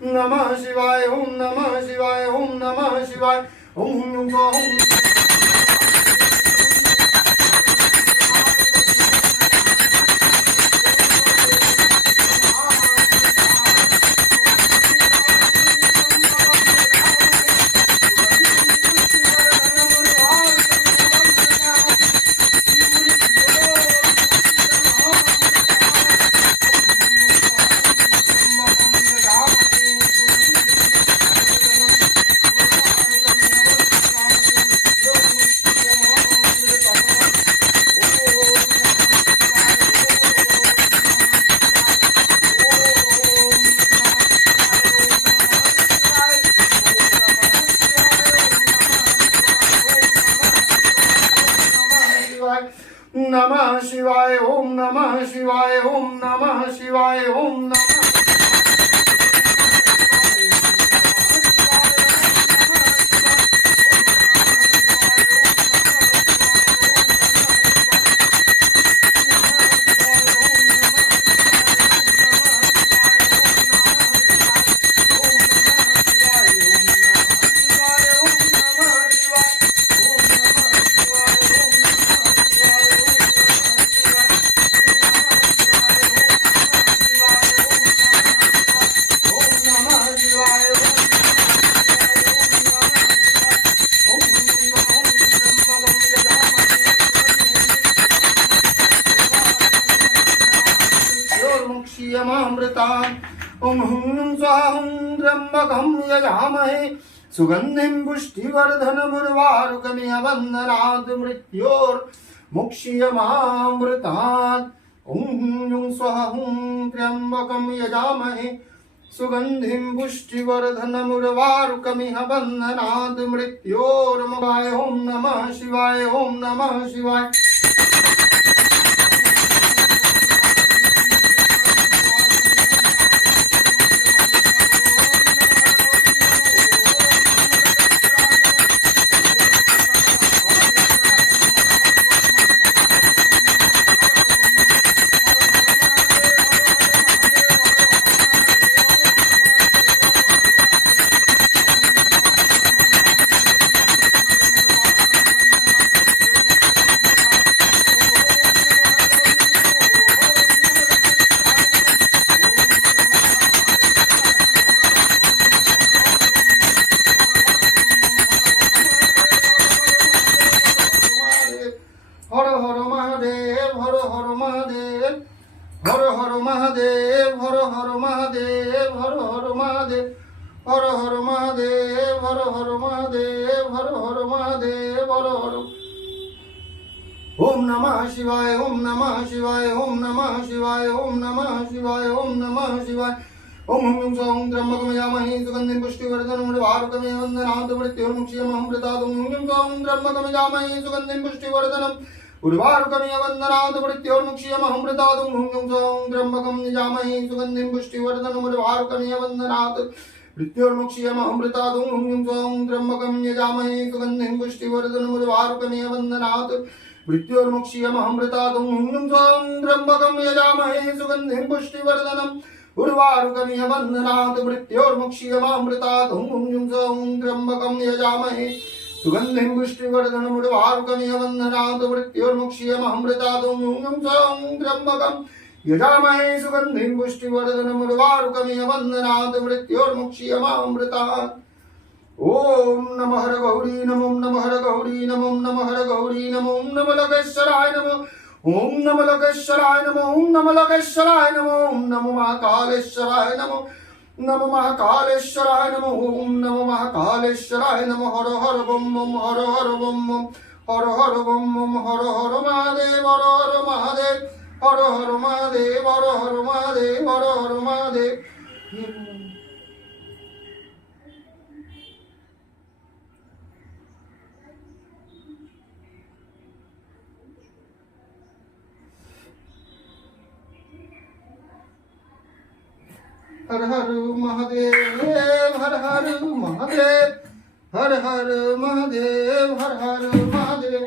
नमः शिवाय ओम नमः शिवाय ओम नमः शिवाय ओम ओम नमः शिवाय ओम नमः शिवाय ओम नमः शिवाय ओम नमः ओम हुं स्वाहं त्र्यंबकं यजामहे सुगंधिं पुष्टिवर्धनम् उर्वारुकमिव बन्धनात् मृत्योर्मुक्षीयमामृतात् ओम हुं स्वाहं त्र्यंबकं यजामहे सुगंधिं पुष्टिवर्धनम् उर्वारुकमिव बन्धनात् मृत्योर्मुक्षीयमामृतात् ओम नमः शिवाय ओम नमः शिवाय हर हर महादेव हर हर महादेव हर हर महादेव हर हर महादेव हर हर महादेव हर हर महादेव हर हर महादेव हर हर महादेव हर हर ओम नमः शिवाय ओम नमः शिवाय ओम नमः शिवाय ओम नमः शिवाय ओम नमः शिवाय ओम हुं स्वाहं त्र्यंबकं यजामहे सुगंधिं पुष्टिवर्धनम् उर्वारुकमिव बन्धनात् मृत्योर्मुक्षीयमामृतात् ओम हुं स्वाहं त्र्यंबकं यजामहे सुगंधिं पुष्टिवर्धनम् उर्वारुकमिव बन्धनात् मृत्योर्मुक्षीयमामृतात् ओम हुं स्वाहं त्र्यंबकं यजामहे सुगंधिं पुष्टिवर्धनम् उर्वारुकमिव बन्धनात् मृत्योर्मुक्षीयमामृतात् ओम हुं स्वाहं त्र्यंबकं यजामहे सुगंधिं पुष्टिवर्धनम् उर्वारुकमिव बन्धनात् मृत्योर्मुक्षीयमामृतात् ओम हुं स्वाहं त्र्यंबकं यजामहे सुगंधिं पुष्टिवर्धनम् उर्वारुकमिव बन्धनात् मृत्योर्मुक्षीयमामृतात् ओम हुं स्वाहं त्र्यंबकं यजामहे सुगंधिं पुष्टिवर्धनम् उर्वारुकमिव बन्धनात् मृत्योर्मुक्षीयमामृतात् ओम हुं स्वाहं त्र्यंबकं यजामहे सुगंधिं पुष्टिवर्धनम् उर्वारुकमिव बन्धनात् मृत्योर्मुक्षीयमामृतात् ओम नमः हर गौरी नमो नमः हर गौरी नमो नमः हर गौरी नमो नमः लोकेश्वराय नमो ओम नमः लोकेश्वराय नमो ओम नमः लोकेश्वराय नमो ओम नमो महाकालेश्वराय नमो नमो महाकालेश्वराय नमो ओम नमो महाकालेश्वराय नमो हर हर बम बम हर हर बम बम हर हर बम बम हर हर महादेव हर हर महादेव हर हर महादेव हर हर महादेव हर हर महादेव हर हर महादेव हर हर महादेव हर हर महादेव हर हर महादेव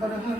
हर हर